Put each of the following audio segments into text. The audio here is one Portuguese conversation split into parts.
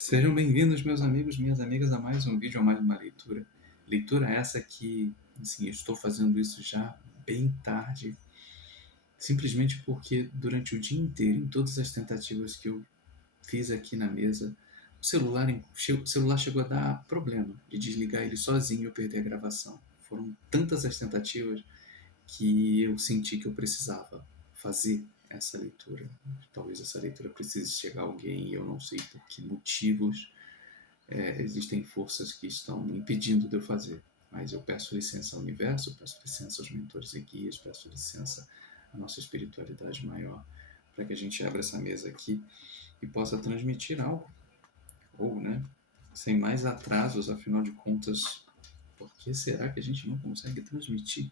Sejam bem-vindos, meus amigos, minhas amigas, a mais um vídeo, a mais uma leitura. Leitura essa que, assim, eu estou fazendo isso já bem tarde, simplesmente porque durante o dia inteiro, em todas as tentativas que eu fiz aqui na mesa, o celular chegou a dar problema de desligar ele sozinho e eu perder a gravação. Foram tantas as tentativas que eu senti que eu precisava fazer essa leitura. Talvez essa leitura precise chegar a alguém e eu não sei por que motivos existem forças que estão me impedindo de eu fazer. Mas eu peço licença ao universo, peço licença aos mentores e guias, peço licença à nossa espiritualidade maior para que a gente abra essa mesa aqui e possa transmitir algo. Ou, né, sem mais atrasos, afinal de contas, por que será que a gente não consegue transmitir?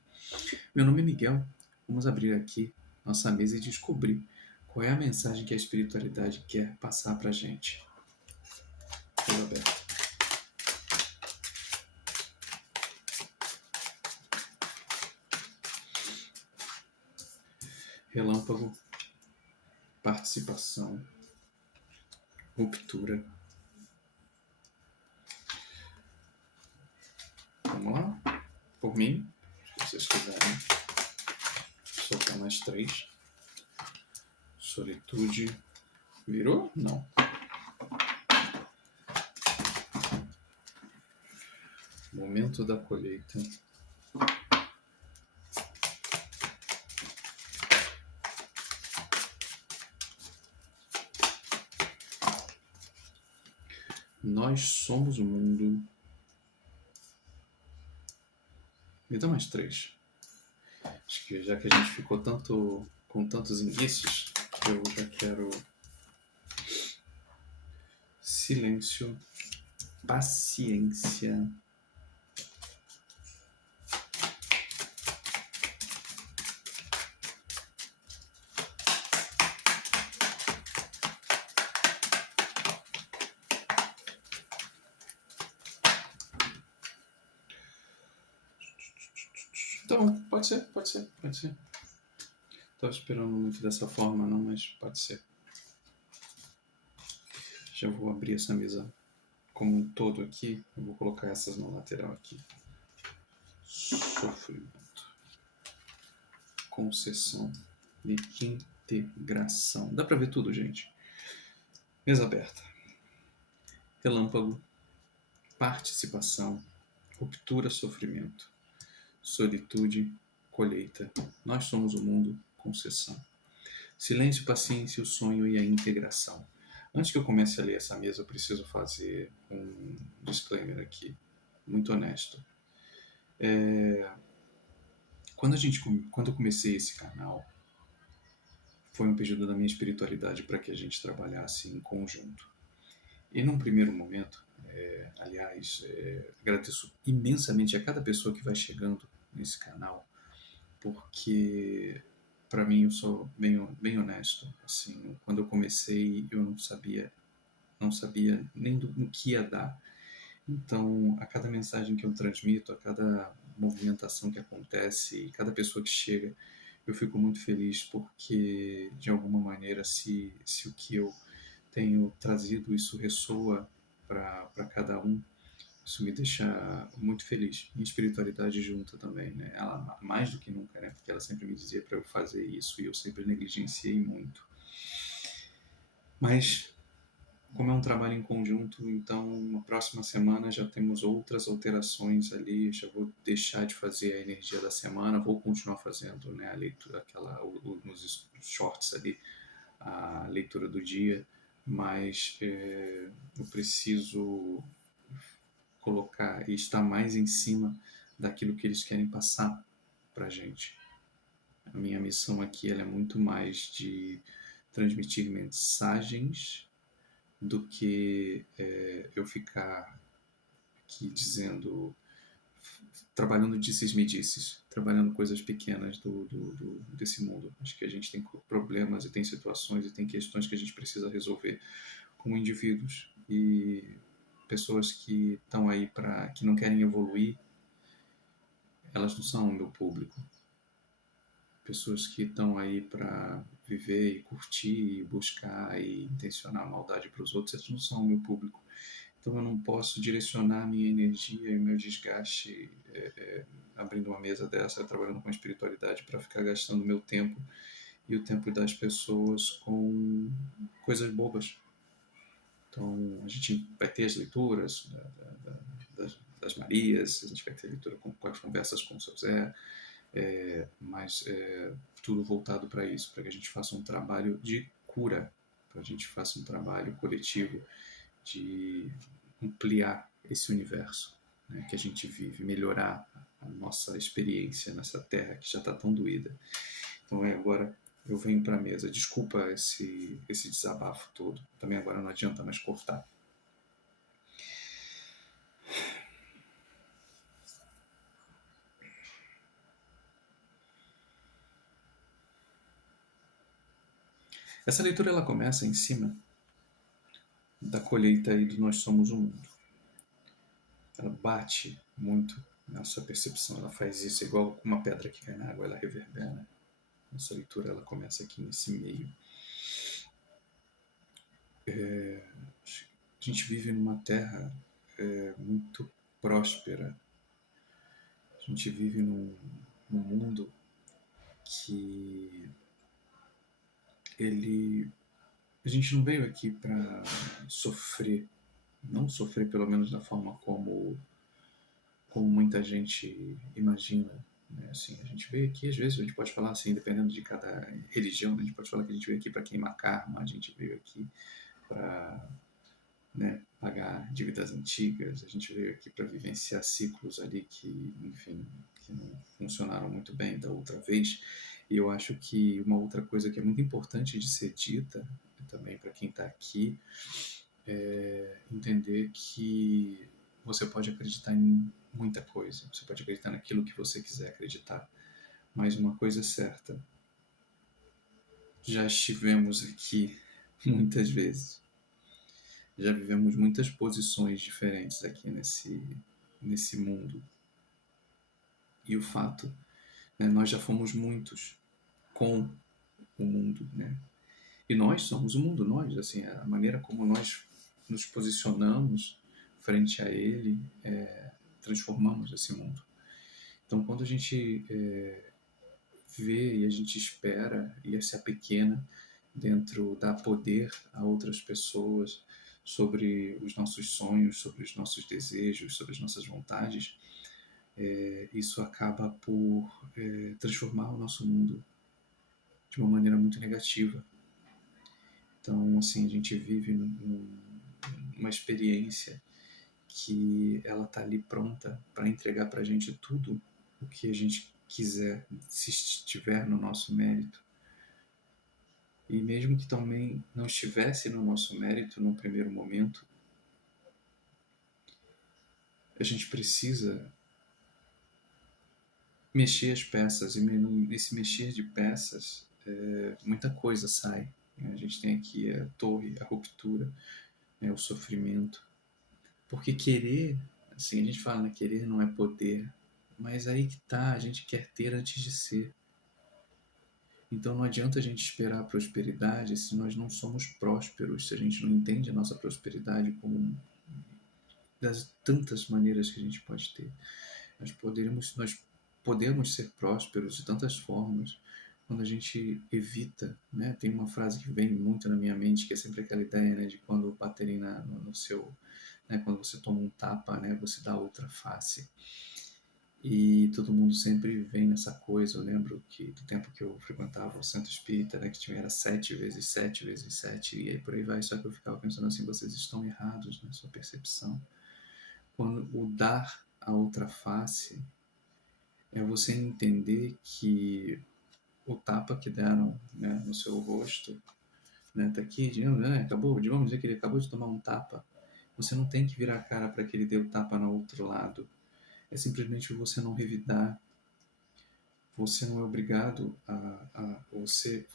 Meu nome é Miguel, vamos abrir aqui nossa mesa e descobrir qual é a mensagem que a espiritualidade quer passar para a gente. Tudo aberto. Relâmpago, participação, ruptura. Vamos lá? Por mim, se vocês quiserem soltar mais 3. Solitude. Virou? Não. Momento da colheita. Nós somos o mundo. Me dá mais 3. Acho que já que a gente ficou com tantos indícios, eu já quero silêncio, paciência, então, pode ser. Estava esperando muito dessa forma, não, mas pode ser. Já vou abrir essa mesa como um todo aqui. Eu vou colocar essas na lateral aqui. Sofrimento. Concessão e integração. Dá pra ver tudo, gente. Mesa aberta. Relâmpago. Participação. Ruptura, sofrimento. Solitude, colheita. Nós somos o mundo, concessão. Silêncio, paciência, o sonho e a integração. Antes que eu comece a ler essa mesa, eu preciso fazer um disclaimer aqui, muito honesto. Quando eu comecei esse canal, foi um pedido da minha espiritualidade para que a gente trabalhasse em conjunto. E num primeiro momento, agradeço imensamente a cada pessoa que vai chegando nesse canal, porque para mim eu sou bem honesto. Assim, quando eu comecei, eu não sabia nem no que ia dar. Então, a cada mensagem que eu transmito, a cada movimentação que acontece, cada pessoa que chega, eu fico muito feliz porque, de alguma maneira, se o que eu tenho trazido, isso ressoa para cada um, isso me deixa muito feliz. Minha espiritualidade junta também, né? Ela mais do que nunca, né? Porque ela sempre me dizia para eu fazer isso e eu sempre negligenciei muito. Mas, como é um trabalho em conjunto, então na próxima semana já temos outras alterações ali. Já vou deixar de fazer a energia da semana, vou continuar fazendo, né, a leitura, nos shorts ali, a leitura do dia, mas eu preciso colocar e estar mais em cima daquilo que eles querem passar para a gente. A minha missão aqui ela é muito mais de transmitir mensagens do que eu ficar aqui trabalhando disses-me-disses, trabalhando coisas pequenas desse mundo. Acho que a gente tem problemas e tem situações e tem questões que a gente precisa resolver como indivíduos, e pessoas que estão aí que não querem evoluir, elas não são o meu público. Pessoas que estão aí para viver e curtir e buscar e intencionar a maldade para os outros, eles não são o meu público. Então eu não posso direcionar a minha energia e o meu desgaste abrindo uma mesa dessa, trabalhando com espiritualidade, para ficar gastando meu tempo e o tempo das pessoas com coisas bobas. Então a gente vai ter as leituras das Marias, a gente vai ter leitura com as conversas com o seu Zé, mas tudo voltado para isso, para que a gente faça um trabalho de cura, para a gente faça um trabalho coletivo de ampliar esse universo, né, que a gente vive, melhorar a nossa experiência nessa terra que já está tão doída. Então agora eu venho para a mesa. Desculpa esse desabafo todo. Também agora não adianta mais cortar. Essa leitura ela começa em cima da colheita aí do Nós Somos o Mundo. Ela bate muito nessa percepção, ela faz isso igual uma pedra que cai na água, ela reverbera. Essa leitura ela começa aqui nesse meio. A gente vive numa terra muito próspera. A gente vive num mundo que a gente não veio aqui para sofrer, não sofrer pelo menos da forma como muita gente imagina, né? Assim, a gente veio aqui, às vezes a gente pode falar assim, dependendo de cada religião, a gente pode falar que a gente veio aqui para queimar karma, a gente veio aqui para, né, pagar dívidas antigas, a gente veio aqui para vivenciar ciclos ali que, enfim, que não funcionaram muito bem da outra vez. E eu acho que uma outra coisa que é muito importante de ser dita também para quem está aqui é entender que você pode acreditar em muita coisa, você pode acreditar naquilo que você quiser acreditar, mas uma coisa é certa, já estivemos aqui muitas vezes, já vivemos muitas posições diferentes aqui nesse mundo, e o fato, né, nós já fomos muitos com o mundo, né? E nós somos o mundo, nós, assim, a maneira como nós nos posicionamos frente a ele, transformamos esse mundo. Então, quando a gente vê e a gente espera e se apequena dentro, dá poder a outras pessoas sobre os nossos sonhos, sobre os nossos desejos, sobre as nossas vontades, isso acaba por transformar o nosso mundo de uma maneira muito negativa. Então, assim, a gente vive uma experiência que ela está ali pronta para entregar para a gente tudo o que a gente quiser, se estiver no nosso mérito. E mesmo que também não estivesse no nosso mérito no primeiro momento, a gente precisa mexer as peças, e nesse mexer de peças, muita coisa sai. A gente tem aqui a torre, a ruptura, o sofrimento. Porque querer, assim, a gente fala, né, querer não é poder, mas aí que tá, a gente quer ter antes de ser. Então não adianta a gente esperar a prosperidade se nós não somos prósperos, se a gente não entende a nossa prosperidade como das tantas maneiras que a gente pode ter. Nós podemos ser prósperos de tantas formas quando a gente evita, né? Tem uma frase que vem muito na minha mente, que é sempre aquela ideia, né, de quando baterem no seu, né, quando você toma um tapa, né, você dá outra face. E todo mundo sempre vem nessa coisa. Eu lembro que do tempo que eu frequentava o centro espírita, né, que tinha era 7 vezes 7 vezes 7, e aí por aí vai. Só que eu ficava pensando assim, vocês estão errados na sua percepção. Quando o dar a outra face é você entender que o tapa que deram, né, no seu rosto, né, tá aqui, digamos, vamos dizer que ele acabou de tomar um tapa. Você não tem que virar a cara para que ele dê o tapa no outro lado. É simplesmente você não revidar. Você não é obrigado o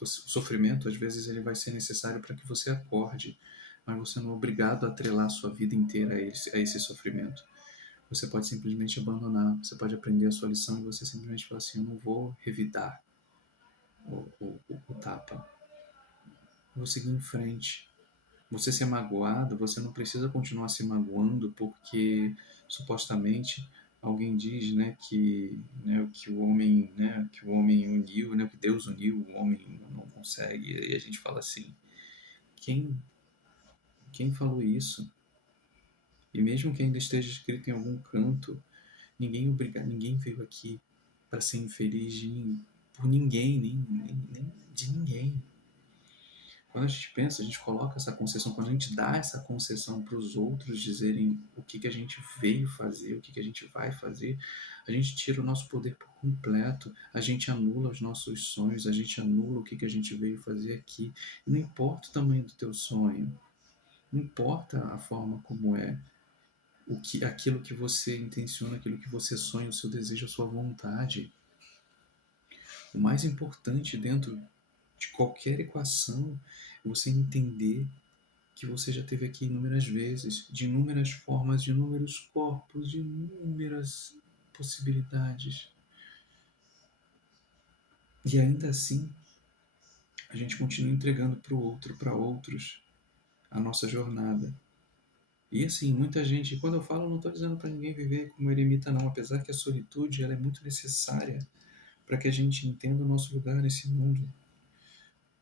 sofrimento, às vezes, ele vai ser necessário para que você acorde, mas você não é obrigado a atrelar a sua vida inteira a esse sofrimento. Você pode simplesmente abandonar, você pode aprender a sua lição e você simplesmente falar assim, eu não vou revidar o tapa. eu vou seguir em frente. Você ser magoado, você não precisa continuar se magoando porque supostamente alguém diz, que o homem uniu, que Deus uniu, o homem não consegue. E a gente fala assim, quem quem falou isso? E mesmo que ainda esteja escrito em algum canto, ninguém veio aqui para ser infeliz por ninguém, nem de ninguém. Quando a gente pensa, a gente coloca essa concessão, quando a gente dá essa concessão para os outros dizerem o que a gente veio fazer, o que a gente vai fazer, a gente tira o nosso poder por completo, a gente anula os nossos sonhos, a gente anula o que a gente veio fazer aqui. E não importa o tamanho do teu sonho, não importa a forma como é, aquilo que você intenciona, aquilo que você sonha, o seu desejo, a sua vontade. O mais importante dentro de qualquer equação é você entender que você já teve aqui inúmeras vezes, de inúmeras formas, de inúmeros corpos, de inúmeras possibilidades. E ainda assim, a gente continua entregando para o outro, para outros, a nossa jornada. E assim, muita gente, quando eu falo, eu não estou dizendo para ninguém viver como eremita, não, apesar que a solitude ela é muito necessária para que a gente entenda o nosso lugar nesse mundo.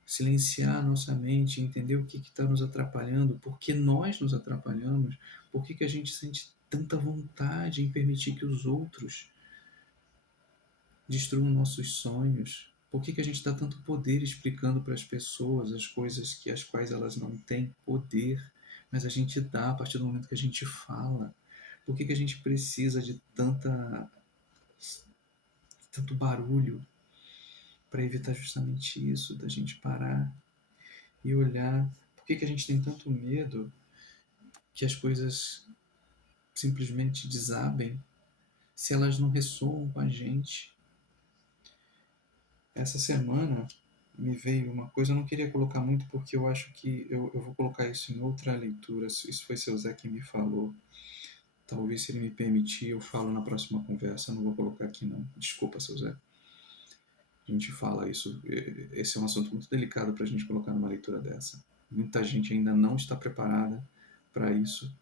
Silenciar a nossa mente, entender o que está nos atrapalhando, por que nós nos atrapalhamos, por que a gente sente tanta vontade em permitir que os outros destruam nossos sonhos, por que a gente dá tanto poder explicando para as pessoas as coisas as quais elas não têm poder, mas a gente dá a partir do momento que a gente fala. Por que a gente precisa de tanto barulho para evitar justamente isso, da gente parar e olhar? Por que a gente tem tanto medo que as coisas simplesmente desabem se elas não ressoam com a gente? Essa semana me veio uma coisa, eu não queria colocar muito porque eu acho que eu vou colocar isso em outra leitura. Isso foi seu Zé que me falou. Talvez, se ele me permitir, eu falo na próxima conversa. Eu não vou colocar aqui, não. Desculpa, seu Zé. A gente fala isso. Esse é um assunto muito delicado para a gente colocar numa leitura dessa. Muita gente ainda não está preparada para isso.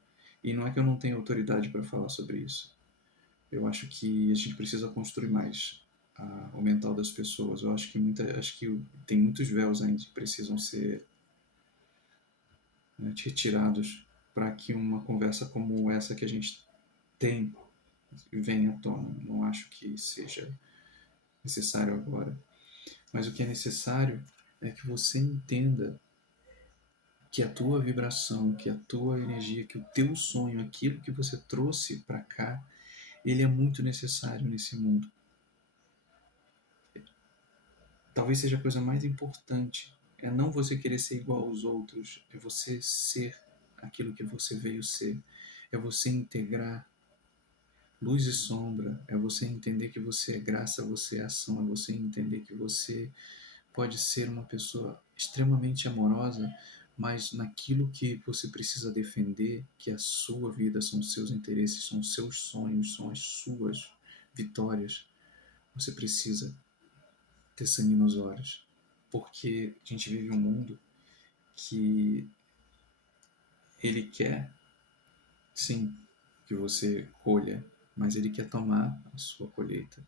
E não é que eu não tenha autoridade para falar sobre isso. Eu acho que a gente precisa construir mais o mental das pessoas. Eu acho que tem muitos véus ainda que precisam ser, né, retirados para que uma conversa como essa que a gente tem venha à tona. Não acho que seja necessário agora. Mas o que é necessário é que você entenda que a tua vibração, que a tua energia, que o teu sonho, aquilo que você trouxe para cá, ele é muito necessário nesse mundo. Talvez seja a coisa mais importante. É não você querer ser igual aos outros, é você ser aquilo que você veio ser. É você integrar luz e sombra, é você entender que você é graça, você é ação, é você entender que você pode ser uma pessoa extremamente amorosa, mas naquilo que você precisa defender, que é a sua vida, são os seus interesses, são os seus sonhos, são as suas vitórias, você precisa ter sangue nos olhos. Porque a gente vive um mundo que ele quer, sim, que você colha, mas ele quer tomar a sua colheita.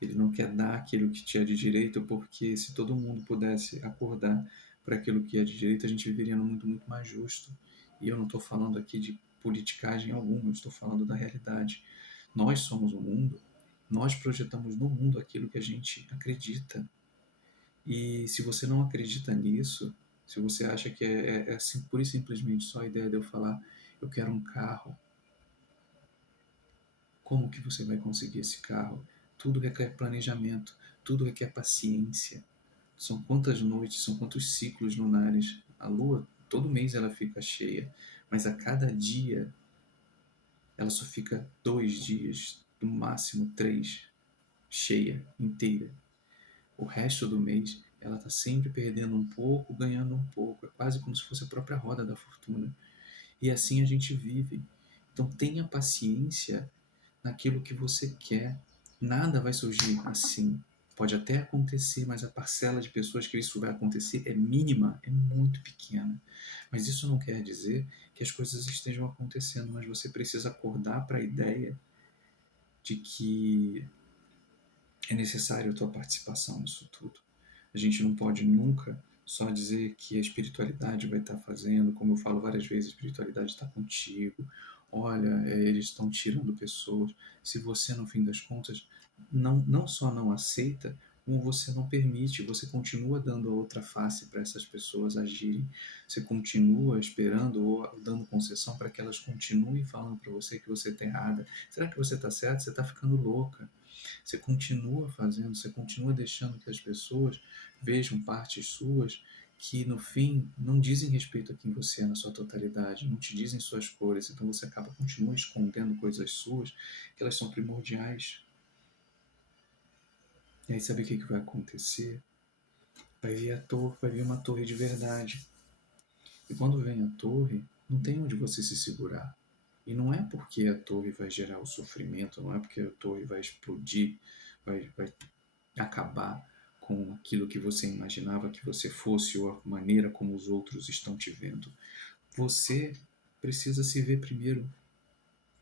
Ele não quer dar aquilo que te é de direito, porque se todo mundo pudesse acordar para aquilo que é de direito, a gente viveria num mundo muito mais justo. E eu não estou falando aqui de politicagem alguma, eu estou falando da realidade. Nós somos o mundo, nós projetamos no mundo aquilo que a gente acredita. E se você não acredita nisso, se você acha que é assim, pura e simplesmente só a ideia de eu falar, eu quero um carro, como que você vai conseguir esse carro? Tudo requer planejamento, tudo requer paciência. São quantas noites, são quantos ciclos lunares. A Lua, todo mês ela fica cheia, mas a cada dia ela só fica 2 dias, no máximo 3, cheia, inteira. O resto do mês ela está sempre perdendo um pouco, ganhando um pouco. É quase como se fosse a própria roda da fortuna. E assim a gente vive. Então tenha paciência naquilo que você quer. Nada vai surgir assim, Pode até acontecer, mas a parcela de pessoas que isso vai acontecer é mínima, é muito pequena. Mas isso não quer dizer que as coisas estejam acontecendo, mas você precisa acordar para a ideia de que é necessário a tua participação nisso tudo. A gente não pode nunca só dizer que a espiritualidade vai estar fazendo, como eu falo várias vezes, a espiritualidade está contigo. Olha, eles estão tirando pessoas. Se você, no fim das contas, não só não aceita, como você não permite, você continua dando a outra face para essas pessoas agirem. Você continua esperando ou dando concessão para que elas continuem falando para você que você está errada. Será que você está certo? Você está ficando louca. Você continua fazendo, você continua deixando que as pessoas vejam partes suas que no fim não dizem respeito a quem você é na sua totalidade, não te dizem suas cores, então você continua escondendo coisas suas que elas são primordiais. E aí sabe o que vai acontecer? Vai vir uma torre de verdade. E quando vem a torre, não tem onde você se segurar. E não é porque a torre vai gerar o sofrimento, não é porque a torre vai explodir, vai acabar com aquilo que você imaginava que você fosse ou a maneira como os outros estão te vendo. Você precisa se ver primeiro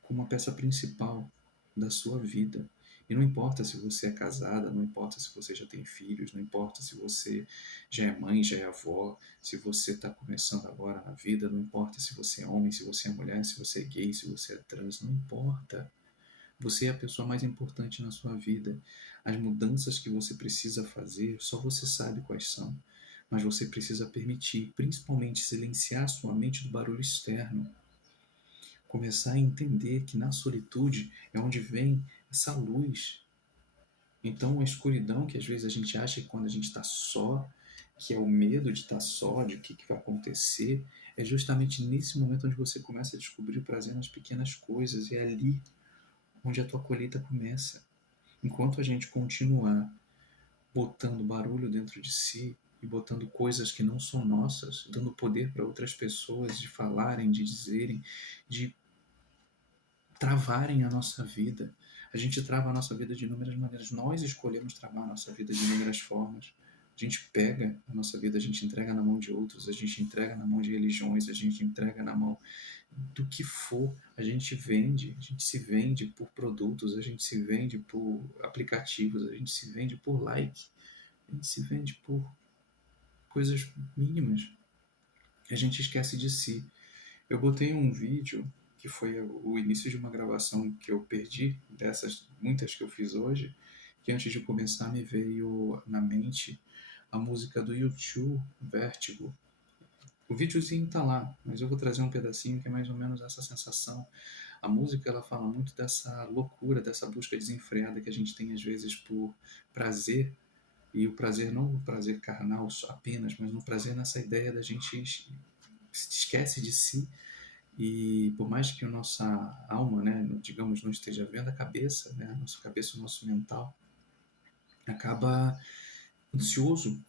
como uma peça principal da sua vida. E não importa se você é casada, não importa se você já tem filhos, não importa se você já é mãe, já é avó, se você está começando agora na vida, não importa se você é homem, se você é mulher, se você é gay, se você é trans, não importa. Você é a pessoa mais importante na sua vida. As mudanças que você precisa fazer, só você sabe quais são. Mas você precisa permitir, principalmente silenciar sua mente do barulho externo. Começar a entender que na solitude é onde vem essa luz. Então a escuridão que às vezes a gente acha que quando a gente está só, que é o medo de estar só, de o que vai acontecer, é justamente nesse momento onde você começa a descobrir o prazer nas pequenas coisas. E é ali onde a tua colheita começa. Enquanto a gente continuar botando barulho dentro de si e botando coisas que não são nossas, dando poder para outras pessoas de falarem, de dizerem, de travarem a nossa vida. A gente trava a nossa vida de inúmeras maneiras. Nós escolhemos travar a nossa vida de inúmeras formas. A gente pega a nossa vida, a gente entrega na mão de outros, a gente entrega na mão de religiões, a gente entrega na mão do que for. A gente se vende por produtos, a gente se vende por aplicativos, a gente se vende por like, a gente se vende por coisas mínimas. A gente esquece de si. Eu botei um vídeo que foi o início de uma gravação que eu perdi, dessas muitas que eu fiz hoje, que antes de começar me veio na mente a música do U2, Vertigo. O videozinho tá lá, mas eu vou trazer um pedacinho que é mais ou menos essa sensação. A música ela fala muito dessa loucura, dessa busca desenfreada que a gente tem às vezes por prazer, e o prazer não o prazer carnal apenas, mas no prazer nessa ideia da gente se esquece de si. E por mais que a nossa alma, né, digamos, não esteja vendo, a cabeça, né, a nossa cabeça, o nosso mental, acaba ansioso,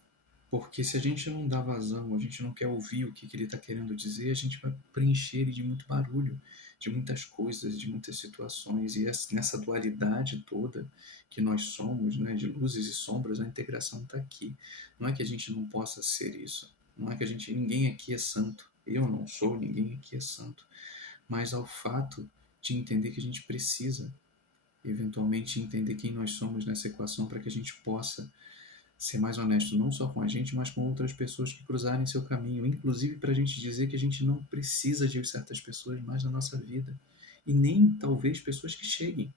porque se a gente não dá vazão, a gente não quer ouvir o que ele está querendo dizer, a gente vai preencher ele de muito barulho, de muitas coisas, de muitas situações. E nessa dualidade toda que nós somos, né, de luzes e sombras, a integração está aqui. Não é que a gente não possa ser isso. Não é que ninguém aqui é santo. Eu não sou, ninguém aqui é santo. Mas ao fato de entender que a gente precisa, eventualmente, entender quem nós somos nessa equação para que a gente possa ser mais honesto não só com a gente, mas com outras pessoas que cruzarem seu caminho, inclusive para a gente dizer que a gente não precisa de certas pessoas mais na nossa vida, e nem talvez pessoas que cheguem.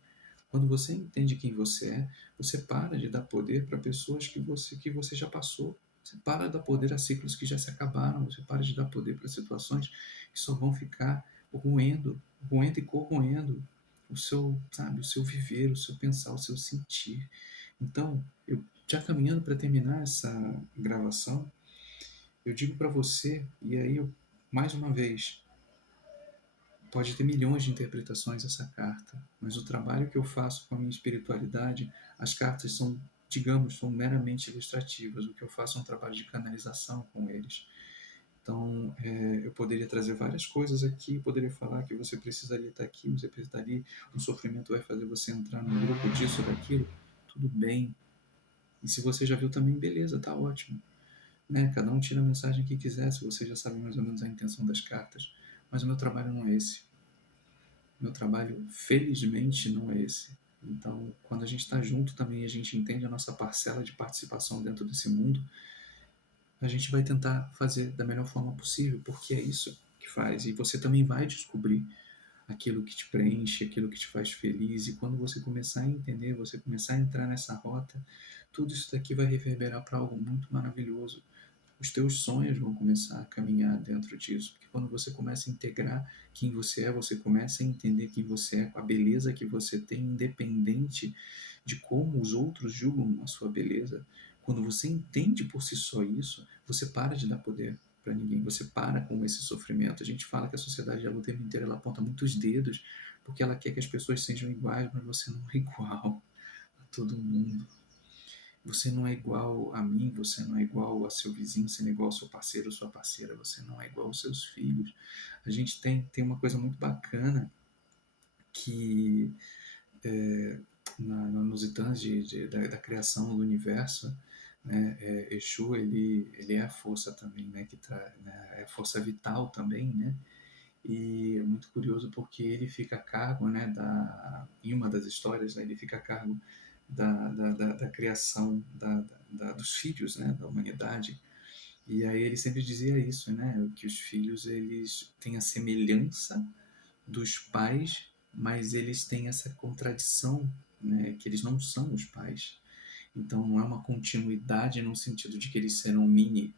Quando você entende quem você é, você para de dar poder para pessoas que você já passou. Você para de dar poder a ciclos que já se acabaram. Você para de dar poder para situações que só vão ficar roendo e corroendo o seu, sabe, o seu viver, o seu pensar, o seu sentir. Então, eu já caminhando para terminar essa gravação, eu digo para você, e aí eu, mais uma vez, pode ter milhões de interpretações essa carta, mas o trabalho que eu faço com a minha espiritualidade, as cartas são, digamos, são meramente ilustrativas. O que eu faço é um trabalho de canalização com eles. Então, eu poderia trazer várias coisas aqui, poderia falar que você precisaria estar aqui, você precisaria, o sofrimento vai fazer você entrar num grupo disso, daquilo, tudo bem. E se você já viu também, beleza, tá ótimo. Né? Cada um tira a mensagem que quiser, se você já sabe mais ou menos a intenção das cartas. Mas o meu trabalho não é esse. O meu trabalho, felizmente, não é esse. Então, quando a gente está junto também, a gente entende a nossa parcela de participação dentro desse mundo, a gente vai tentar fazer da melhor forma possível, porque é isso que faz. E você também vai descobrir aquilo que te preenche, aquilo que te faz feliz. E quando você começar a entender, você começar a entrar nessa rota, tudo isso daqui vai reverberar para algo muito maravilhoso. Os teus sonhos vão começar a caminhar dentro disso, porque quando você começa a integrar quem você é, você começa a entender quem você é, com a beleza que você tem, independente de como os outros julgam a sua beleza. Quando você entende por si só isso, você para de dar poder para ninguém, você para com esse sofrimento. A gente fala que a sociedade o tempo inteiro ela aponta muitos dedos porque ela quer que as pessoas sejam iguais, mas você não é igual a todo mundo. Você não é igual a mim, você não é igual a seu vizinho, você não é igual ao seu parceiro ou sua parceira, você não é igual aos seus filhos. A gente tem uma coisa muito bacana que nos itãs da criação do universo, né, Exu ele é a força também, né, né, é a força vital também, né, e é muito curioso porque ele fica a cargo, né, em uma das histórias, né, ele fica a cargo da criação dos filhos, né, da humanidade. E aí ele sempre dizia isso, né, que os filhos eles têm a semelhança dos pais, mas eles têm essa contradição, né, que eles não são os pais. Então não é uma continuidade no sentido de que eles serão mini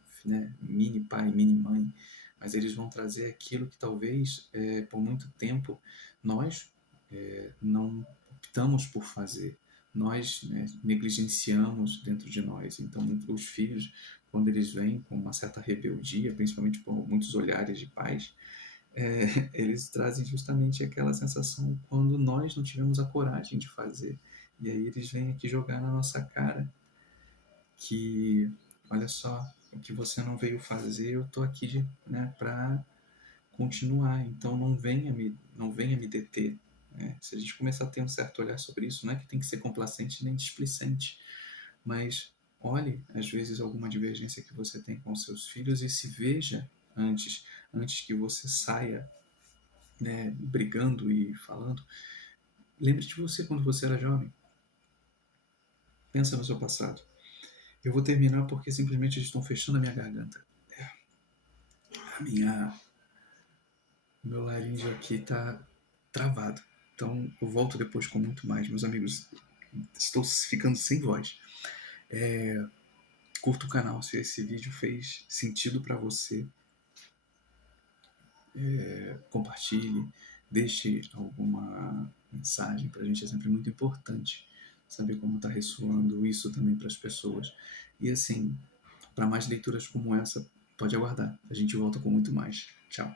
pai, mini mãe, mas eles vão trazer aquilo que talvez por muito tempo nós não optamos por fazer. Nós, né, negligenciamos dentro de nós. Então os filhos, quando eles vêm com uma certa rebeldia, principalmente por muitos olhares de pais, eles trazem justamente aquela sensação quando nós não tivemos a coragem de fazer. E aí eles vêm aqui jogar na nossa cara que, olha só, o que você não veio fazer, eu tô aqui, né, para continuar. Então não venha me deter. Né? Se a gente começar a ter um certo olhar sobre isso, não é que tem que ser complacente nem displicente, mas olhe às vezes alguma divergência que você tem com seus filhos e se veja antes que você saia, né, brigando e falando. Lembre de você quando você era jovem. Pensa no seu passado. Eu vou terminar porque simplesmente eles estão fechando a minha garganta. A minha, o meu laríngeo aqui está travado. Então eu volto depois com muito mais. Meus amigos, estou ficando sem voz. Curta o canal se esse vídeo fez sentido para você. Compartilhe, deixe alguma mensagem para a gente. É sempre muito importante saber como está ressoando isso também para as pessoas. E assim, para mais leituras como essa, pode aguardar. A gente volta com muito mais. Tchau.